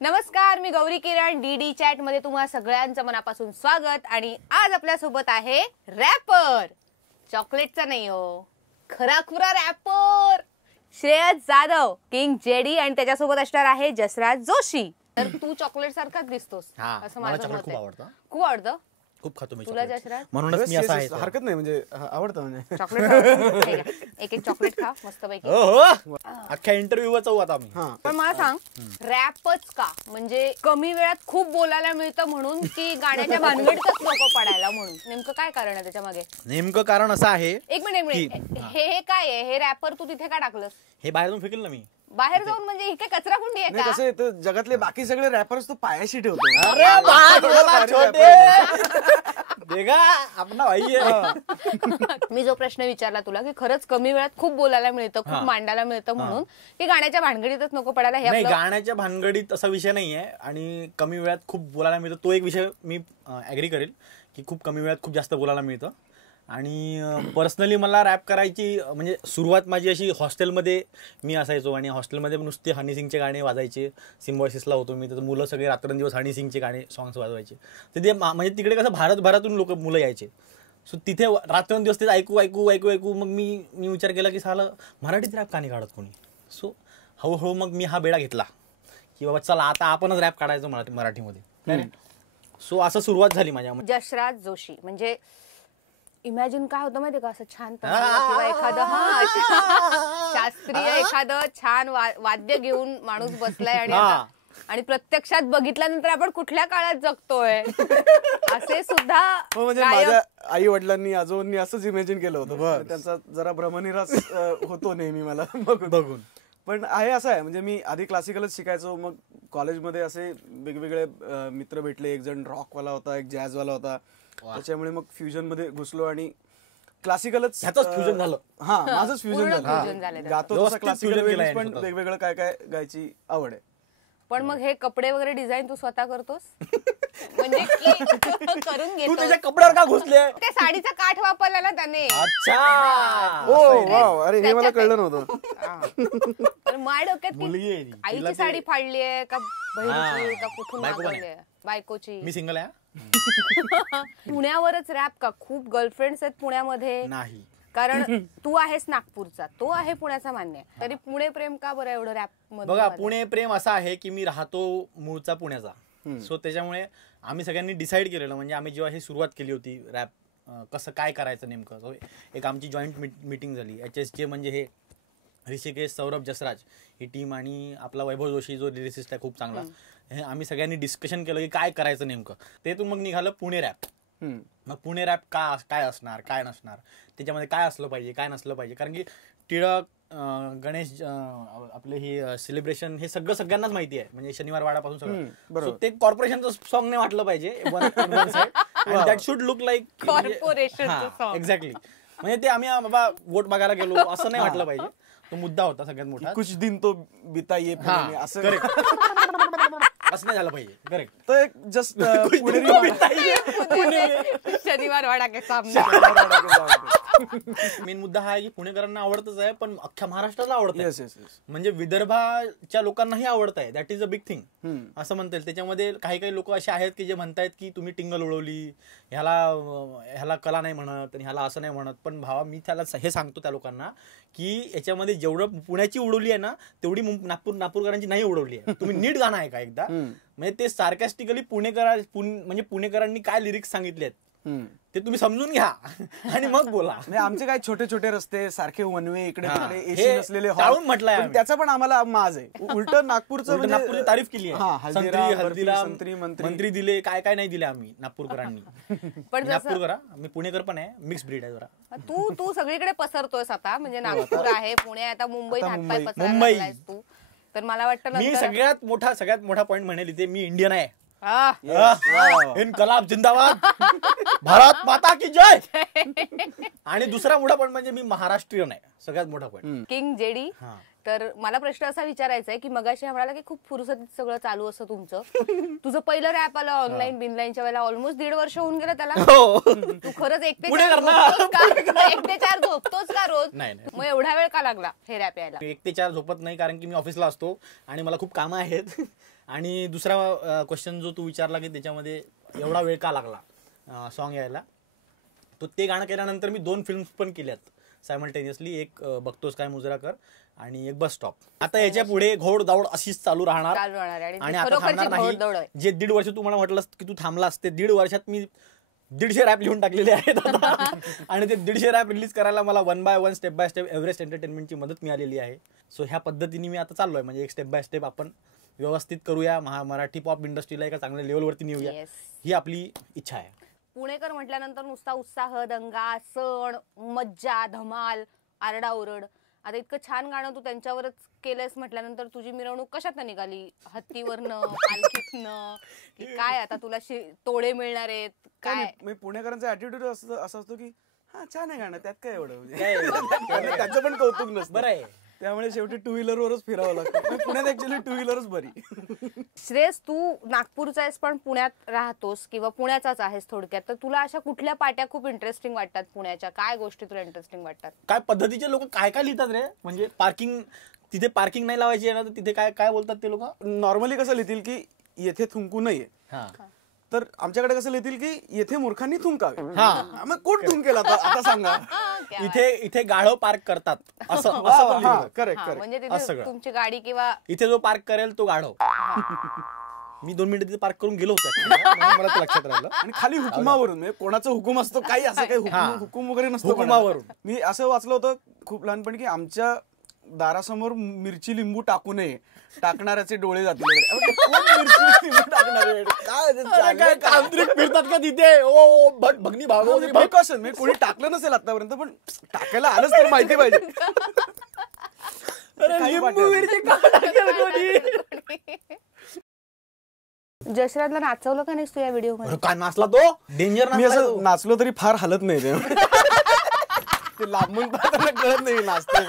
नमस्कार, मी गौरी किरण. DD chat मध्ये तुम्हा सगळ्यांचं मनापासून स्वागत. आणि आज आपल्या सोबत आहे रॅपर. चॉकलेटचा नाही हो, खराखुरा rapper Shreyas Jadhav, king JD. आणि त्याच्यासोबत असणार आहे जसराज जोशी. तर तू चॉकलेट सारखाच दिसतोस असं माझं मत आहे. खूप आवडतं. खूप खातो मी तुला जसराज. म्हणूनच मी असा आहे. हरकत नाही, म्हणजे आवडतं. म्हणजे चॉकलेट एक एक चॉकलेट खा मस्त पैकी. अख्ख्या इंटरव्ह्यू जाऊ आता मी. पण मला सांग, रॅपच का? म्हणजे कमी वेळात खूप बोलायला मिळतं म्हणून की गाण्याच्या भानगडीतच नको पडायला म्हणून? नेमकं काय कारण आहे त्याच्या मागे? नेमकं कारण असं आहे. एक मिनिट, हे काय आहे? हे रॅपर तू तिथे का टाकलंस? हे बाहेर जाऊन फेकेल ना मी. बाहेर जाऊन म्हणजे ही काय कचरा कुंडी आहे का? कसं आहे, तर जगातले बाकी सगळे रॅपर्स तो पायाशी ठेवतो. मी जो प्रश्न विचारला तुला की खरंच कमी वेळात खूप बोलायला मिळतं, खूप मांडायला मिळतं म्हणून की गाण्याच्या भानगडीतच नको पडायला? हे गाण्याच्या भानगडीत असा विषय नाहीये. आणि कमी वेळात खूप बोलायला मिळतं तो एक विषय मी ऍग्री करेल की खूप कमी वेळात खूप जास्त बोलायला मिळतं. आणि पर्सनली मला रॅप करायची म्हणजे सुरुवात माझी अशी हॉस्टेलमध्ये मी असायचो. आणि हॉस्टेलमध्ये नुसते हनी सिंगचे गाणे वाजायचे. सिम्बॉयसिसला होतो मी, तर मुलं सगळे रात्रंदिवस हनी सिंगचे गाणे सॉंग्स वाजवायचे. तर ते म्हणजे तिकडे कसं भारतभरातून मुलं यायचे. सो तिथे रात्रंदिवस ते ऐकू ऐकू ऐकू ऐकू मग मी विचार केला की साला मराठीत रॅप का नाही काढत कोणी. सो हळूहळू मग मी हा बेडा घेतला की बाबा चला आता आपणच रॅप काढायचं मराठीमध्ये. सो असं सुरुवात झाली माझ्या. जसराज जोशी म्हणजे इमॅजिन काय होतं माहितीये का? असं छान किंवा एखादं शास्त्रीय एखादं छान वाद्य घेऊन माणूस बसलाय आणि प्रत्यक्षात बघितल्यानंतर आपण कुठल्या काळात जगतोय असे सुद्धा. म्हणजे माझ्या आई वडिलांनी आजोबांनी असंच इमॅजिन केलं होतं. त्यांचा जरा भ्रमनिरास होतो नेहमी मला बघून. पण आहे असं आहे, म्हणजे मी आधी क्लासिकलच शिकायचो. मग कॉलेजमध्ये असे वेगवेगळे मित्र भेटले. एक जण रॉकवाला होता, एक जॅझवाला होता. त्याच्यामुळे मग फ्युजन मध्ये घुसलो आणि क्लासिकलच फ्युजन झालं. हा, माझंच फ्युजन झालं. गातो तसं क्लासिकल, पण वेगवेगळं काय काय गायची आवड आहे. पण मग हे कपडे वगैरे डिझाईन तू स्वतः करतोस? म्हणजे करून घेतो? त्याच्या कपड्यावर का घुसले? त्या साडीचा काठ वापरला ना त्याने. अच्छा, हो, अरे हे मला कळलं नव्हतं. माझ्या डोक्यात आईची साडी फाडली आहे का बहिणीची का कुठून मागवली? बायकोची. मी सिंगल आहे. पुण्यावरच रॅप का? खूप गर्लफ्रेंड्स आहेत पुण्यामध्ये? नाही, कारण तू आहेस नागपूरचा, तो आहे पुण्याचा, मान्य. तरी पुणे प्रेम का बरं एवढं रॅप मध्ये? बघा, पुणे प्रेम असा आहे की मी राहतो मूळचा पुण्याचा. सो त्याच्यामुळे आम्ही सगळ्यांनी डिसाईड केलेलं, म्हणजे आम्ही जेव्हा ही सुरुवात केली होती रॅप कसं काय करायचं नेमकं, एक आमची जॉईंट मीटिंग झाली. HSJ म्हणजे हे ऋषिकेश, सौरभ, जसराज ही टीम आणि आपला वैभव जोशी जो लिरिसिस्ट आहे खूप चांगला, हे आम्ही सगळ्यांनी डिस्कशन केलं की काय करायचं नेमकं. ते तू मग निघालं पुणे रॅप. मग पुणे रॅप काय असणार, काय नसणार, त्याच्यामध्ये काय असलं पाहिजे, काय नसलं पाहिजे. कारण की टिळक, गणेश, आपले ही सेलिब्रेशन हे सगळ्यांनाच माहिती आहे. म्हणजे शनिवार वाडापासून सगळं. ते कॉर्पोरेशनचं सॉन्ग नाही वाटलं पाहिजे. That should look like corporation. Exactly. म्हणजे ते आम्ही बाबा वोट बघायला गेलो असं नाही वाटलं पाहिजे. तो मुद्दा होता सगळ्यात मोठा. कुछ दिन तो बिताइये असं असं नाही झालं पाहिजे. करेक्ट. तो एक जस्ट शनिवार वाडा के सामने. मेन मुद्दा हा आहे की पुणेकरांना आवडतच आहे, पण अख्ख्या महाराष्ट्राला आवडतं. म्हणजे विदर्भाच्या लोकांनाही आवडत आहे. That is a big thing असं म्हणता येईल. त्याच्यामध्ये काही लोक असे आहेत की जे म्हणतायत की तुम्ही टिंगल उडवली, ह्याला कला नाही म्हणत आणि ह्याला असं नाही म्हणत. पण भावा, मी त्याला हे सांगतो त्या लोकांना की याच्यामध्ये जेवढं पुण्याची उडवली आहे ना, तेवढी नागपूरकरांची नाही उडवली आहे. तुम्ही नीट गाणं आहे का एकदा. म्हणजे ते सार्कॅस्टिकली म्हणजे पुणेकरांनी काय लिरिक्स सांगितले आहेत ते तुम्ही समजून घ्या आणि मग बोला. आमचे काय छोटे छोटे रस्ते, सारखे वनवे, इकडे तिकडे एसी नसलेले टाळून म्हटलंय. त्याचा पण आम्हाला माज आहे. उलट नागपूरची तारीफ केली आहे. हल्दीला मंत्री दिले, काय काय नाही दिले आम्ही नागपूरकरांनी. पण नागपूरकरा, मी पुणेकर पण आहे, मिक्स ब्रीड आहे जरा. तू सगळीकडे पसरतोयस आता. म्हणजे नागपूर आहे, पुणे, आता मुंबईत हातपाय पसरायला तू. तर मला वाटतं मी सगळ्यात मोठा पॉईंट म्हणेल इथे, मी इंडियन आहे. इनकलाब जिंदाबाद, भारत माता की जय. आणि दुसरा मोठा पॉईंट म्हणजे मी महाराष्ट्रीयन आहे. सगळ्यात मोठा पॉईंट किंग जेडी. तर मला प्रश्न असा विचारायचा आहे की मगाशी म्हणाला की खूप फुरसतीत सगळं चालू असतं तुमचं. तुझं पहिलं रॅप आलं ऑनलाईन बिनलाईनच्या वेळेला, ऑलमोस्ट 1.5 वर्ष होऊन गेलं त्याला. तू खरंच 1 ते 4 झोपतोस का रोज? नाही. मग एवढा वेळ का लागला हे रॅप यायला? 1 ते 4 झोपत नाही, कारण की मी ऑफिसला असतो आणि मला खूप कामं आहेत. आणि दुसरा क्वेश्चन जो तू विचारला की त्याच्यामध्ये एवढा वेळ का लागला सॉन्ग यायला, तो ते गाणं केल्यानंतर मी 2 फिल्म्स पण केल्यात सायमल्टेनियसली. एक बघतोस काय मुजरा कर आणि एक बस स्टॉप. आता याच्या पुढे घोड दौड अशीच चालू राहणार आणि आता थांबणार नाही. जे 1.5 वर्ष तू मला म्हटलंस की तू थांबलास, ते 1.5 वर्षात मी 150 रॅप लिहून टाकलेले आहेत आता. आणि ते 150 रॅप रिलीज करायला मला 1 by 1 step by step Everest एंटरटेनमेंटची मदत मिळालेली आहे. सो ह्या पद्धतीने मी आता चाललोय, म्हणजे एक स्टेप बाय स्टेप आपण व्यवस्थित करूया, मराठी पॉप इंडस्ट्रीला एका चांगल्या लेवलवरती नेऊया, ही आपली इच्छा आहे. पुणेकर म्हटल्यानंतर नुसता उत्साह, दंगा, सण, मज्जा, धमाल, आरडाओरड. आता इतकं छान गाणं तू त्यांच्यावरच केलंयस म्हटल्यानंतर तुझी मिरवणूक कशातनं निघाली? हत्तीवरनं, पालखीतनं, की काय आता तुला तोडे मिळणार आहेत काय? पुणेकरांचा ऍटिट्यूड असा असतो की हा छान आहे गाणं, त्यात काय एवढं, त्याचं पण कौतुक नसतं. बरं आहे, त्यामुळे शेवटी 2 व्हीलरवरच फिरावं लागतं. पुण्यात ऍक्च्युअली 2 व्हीलरच बरी. श्रेयस, तू नागपूरचा आहेस पण पुण्यात राहतोस किंवा पुण्याचाच आहेस थोडक्यात, तर तुला अशा कुठल्या पाट्या खूप इंटरेस्टिंग वाटतात पुण्याच्या? काय गोष्टी तुला इंटरेस्टिंग वाटतात? काय पद्धतीचे लोक काय काय लिहितात रे, म्हणजे पार्किंग, तिथे पार्किंग नाही लावायची आहे ना, तर तिथे काय काय बोलतात ते लोक. नॉर्मली कसं लिहितील की येथे थुंकू नये, तर आमच्याकडे कसं लिहितील की येथे मूर्खांनी थुंकावे. मग कोण थुंकेल आता सांगा? इथे गाढव पार्क करतात असं. करेक्ट. म्हणजे तिथे तुमची गाडी किंवा इथे जो पार्क करेल तो गाढव. मी 2 मिनिटं तिथे पार्क करून गेलो होतो, मला ते लक्षात राहिलं. आणि खाली हुकुमावरून, म्हणजे कोणाचा हुकूम असतो, काही असं काही हुकूम वगैरे नसतो हुकुमावरून. मी असं वाचलं होतं खूप लहानपणी की आमच्या दारासमोर मिरची लिंबू टाकू नये, टाकणाऱ्याचे डोळे जातील वगैरे. काय तांत्रिक फिरतात का तिथे? ओ भगनी भाव प्रिकॉशन, मी कोणी टाकलं नसेल आतापर्यंत, पण टाकायला आलंच तर माहिती पाहिजे. जसराजला नाचवलं का नाहीस तू या व्हिडिओ मध्ये? काय नाचला तो, डेंजर. मी असं नाचलो तरी फार हलत नाही ते लांबून पाहताना कळत नाही नाचतोय.